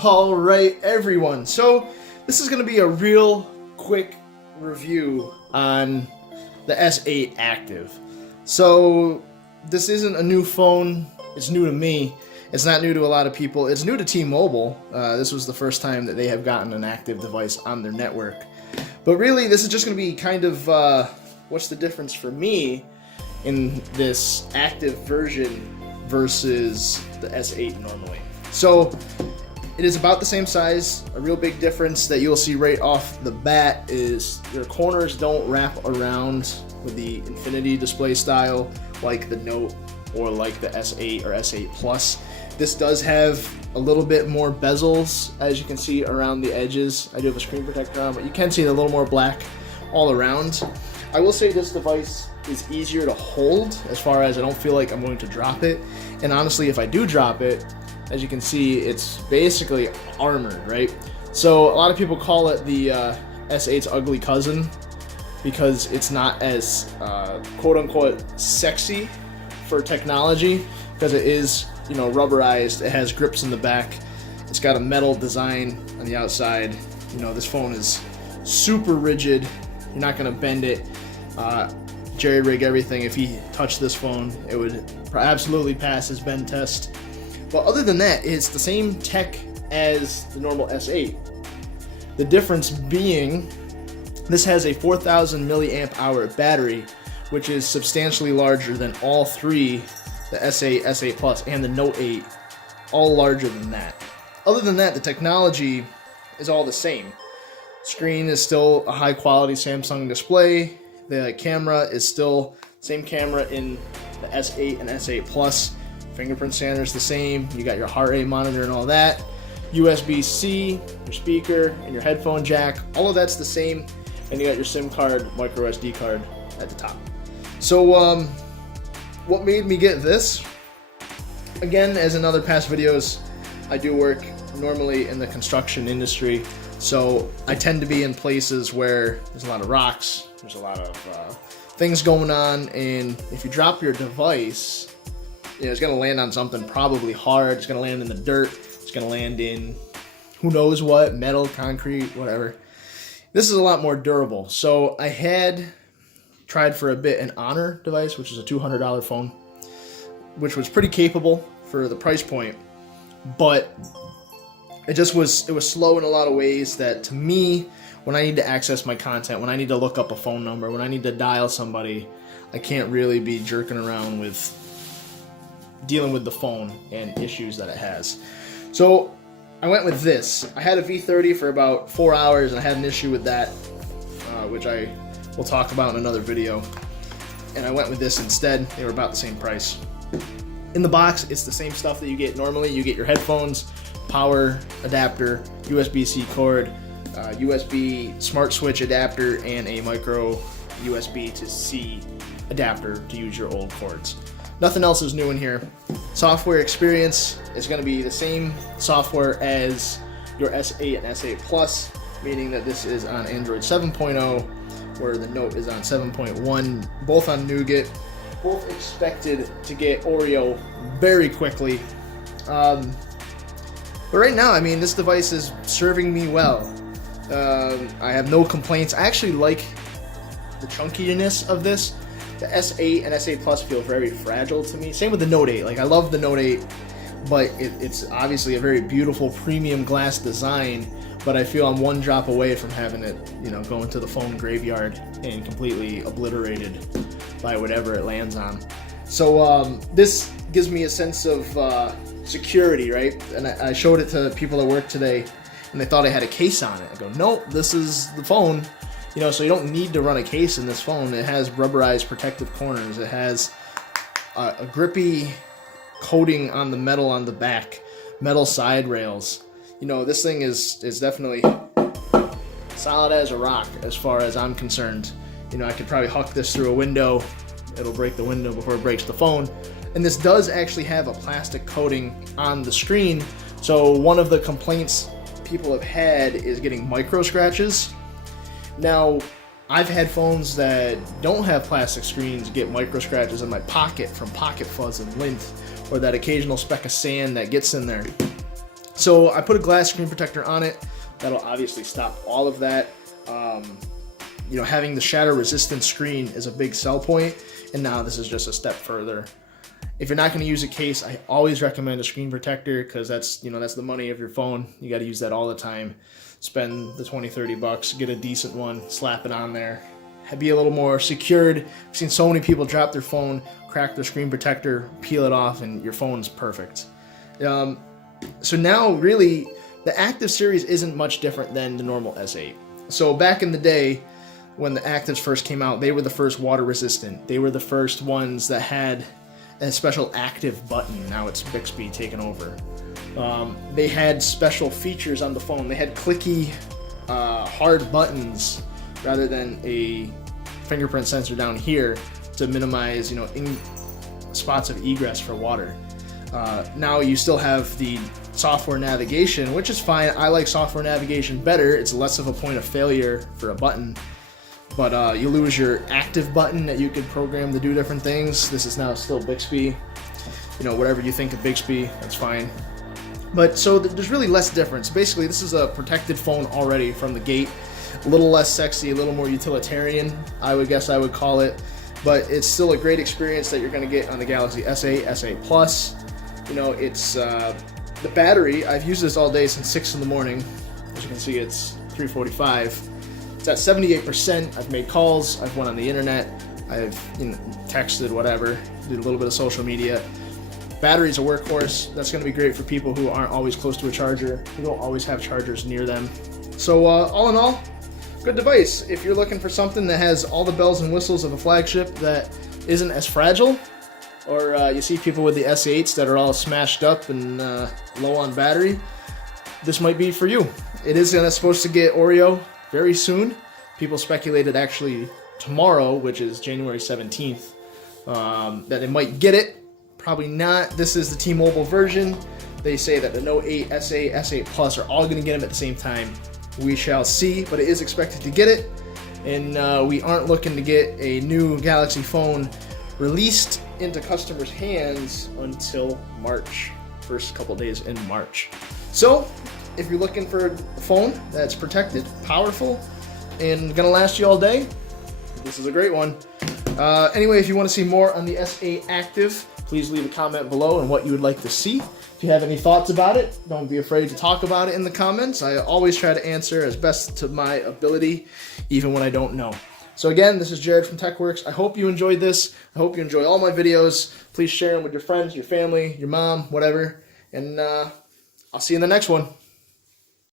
All right, everyone. So this is going to be a real quick review on the S8 Active. So this isn't a new phone. It's new to me. It's not new to a lot of people. It's new to T-Mobile. This was the first time that they have gotten an active device on their network. But really, this is just going to be kind of what's the difference for me in this active version versus the S8 normally. So it is about the same size. A real big difference that you'll see right off the bat is your corners don't wrap around with the infinity display style like the Note or like the S8 or S8 Plus. This does have a little bit more bezels, as you can see around the edges. I do have a screen protector on, but you can see a little more black all around. I will say this device is easier to hold as far as I don't feel like I'm going to drop it. And honestly, if I do drop it, as you can see, it's basically armored, right? So a lot of people call it the S8's ugly cousin because it's not as quote-unquote sexy for technology, because it is, you know, rubberized. It has grips in the back. It's got a metal design on the outside. You know, this phone is super rigid. You're not gonna bend it, jerry rig everything. If he touched this phone, it would absolutely pass his bend test. But other than that, it's the same tech as the normal S8. The difference being, this has a 4,000 milliamp hour battery, which is substantially larger than all three, the S8, S8 Plus, and the Note 8, all larger than that. Other than that, the technology is all the same. Screen is still a high quality Samsung display. The camera is still same camera in the S8 and S8 Plus. Fingerprint scanner is the same. You got your heart rate monitor and all that. USB-C, your speaker, and your headphone jack. All of that's the same. And you got your SIM card, micro SD card at the top. So what made me get this? Again, as in other past videos, I do work normally in the construction industry. So I tend to be in places where there's a lot of rocks, there's a lot of things going on, and if you drop your device, you know, it's going to land on something probably hard. It's going to land in the dirt. It's going to land in who knows what, metal, concrete, whatever. This is a lot more durable. So I had tried for a bit an Honor device, which is a $200 phone, which was pretty capable for the price point, but it was slow in a lot of ways that, to me, when I need to access my content, when I need to look up a phone number, when I need to dial somebody, I can't really be jerking around with dealing with the phone and issues that it has. So I went with this. I had a V30 for about 4 hours and I had an issue with that, which I will talk about in another video. And I went with this instead. They were about the same price. In the box, it's the same stuff that you get normally. You get your headphones, power adapter, USB-C cord, USB smart switch adapter, and a micro USB to C adapter to use your old cords. Nothing else is new in here. Software experience is going to be the same software as your S8 and S8 Plus, meaning that this is on Android 7.0, where the Note is on 7.1, both on Nougat, both expected to get Oreo very quickly. But right now, I mean, this device is serving me well. I have no complaints. I actually like the chunkiness of this. The S8 and S8 Plus feel very fragile to me. Same with the Note 8. Like, I love the Note 8, but it's obviously a very beautiful premium glass design, but I feel I'm one drop away from having it, you know, go into the phone graveyard and completely obliterated by whatever it lands on. So this gives me a sense of security, right? And I showed it to people at work today, and they thought I had a case on it. I go, nope, this is the phone. You know, so you don't need to run a case in this phone. It has rubberized protective corners. It has a grippy coating on the metal on the back, metal side rails. You know, this thing is definitely solid as a rock as far as I'm concerned. You know, I could probably huck this through a window. It'll break the window before it breaks the phone. And this does actually have a plastic coating on the screen. So one of the complaints people have had is getting micro scratches. Now, I've had phones that don't have plastic screens get micro scratches in my pocket from pocket fuzz and lint, or that occasional speck of sand that gets in there. So I put a glass screen protector on it. That'll obviously stop all of that. You know, having the shatter resistant screen is a big sell point, and now this is just a step further. If you're not going to use a case, I always recommend a screen protector, because that's, you know, that's the money of your phone. You got to use that all the time. Spend the 20-30 bucks, get a decent one, slap it on there, be a little more secured. I've seen so many people drop their phone, crack their screen protector, peel it off, and your phone's perfect. So now really the Active series isn't much different than the normal S8. So back in the day when the Actives first came out, they were the first water resistant. They were the first ones that had a special active button. Now it's Bixby taken over. They had special features on the phone. They had clicky hard buttons rather than a fingerprint sensor down here to minimize, you know, spots of egress for water. Now you still have the software navigation, which is fine. I like software navigation better. It's less of a point of failure for a button. But you lose your active button that you could program to do different things. This is now still Bixby. You know, whatever you think of Bixby, that's fine. But so there's really less difference. Basically, this is a protected phone already from the gate. A little less sexy, a little more utilitarian, I would guess I would call it. But it's still a great experience that you're going to get on the Galaxy S8, S8 Plus. You know, it's the battery. I've used this all day since 6 in the morning. As you can see, it's 3:45. It's at 78%. I've made calls. I've went on the internet. I've texted, whatever. Did a little bit of social media. Battery's a workhorse. That's going to be great for people who aren't always close to a charger, who don't always have chargers near them. So all in all, good device. If you're looking for something that has all the bells and whistles of a flagship that isn't as fragile, or you see people with the S8s that are all smashed up and low on battery, this might be for you. It is supposed to get Oreo very soon. People speculated actually tomorrow, which is January 17th, that it might get it. Probably not. This is the T-Mobile version. They say that the Note 8, S8, S8 Plus are all going to get them at the same time. We shall see, but it is expected to get it. And we aren't looking to get a new Galaxy phone released into customers' hands until March. First couple days in March. So, if you're looking for a phone that's protected, powerful, and gonna last you all day, this is a great one. Anyway, if you want to see more on the S8 Active, please leave a comment below on what you would like to see. If you have any thoughts about it, don't be afraid to talk about it in the comments. I always try to answer as best to my ability, even when I don't know. So again, this is Jared from TechWorks. I hope you enjoyed this. I hope you enjoy all my videos. Please share them with your friends, your family, your mom, whatever. And I'll see you in the next one.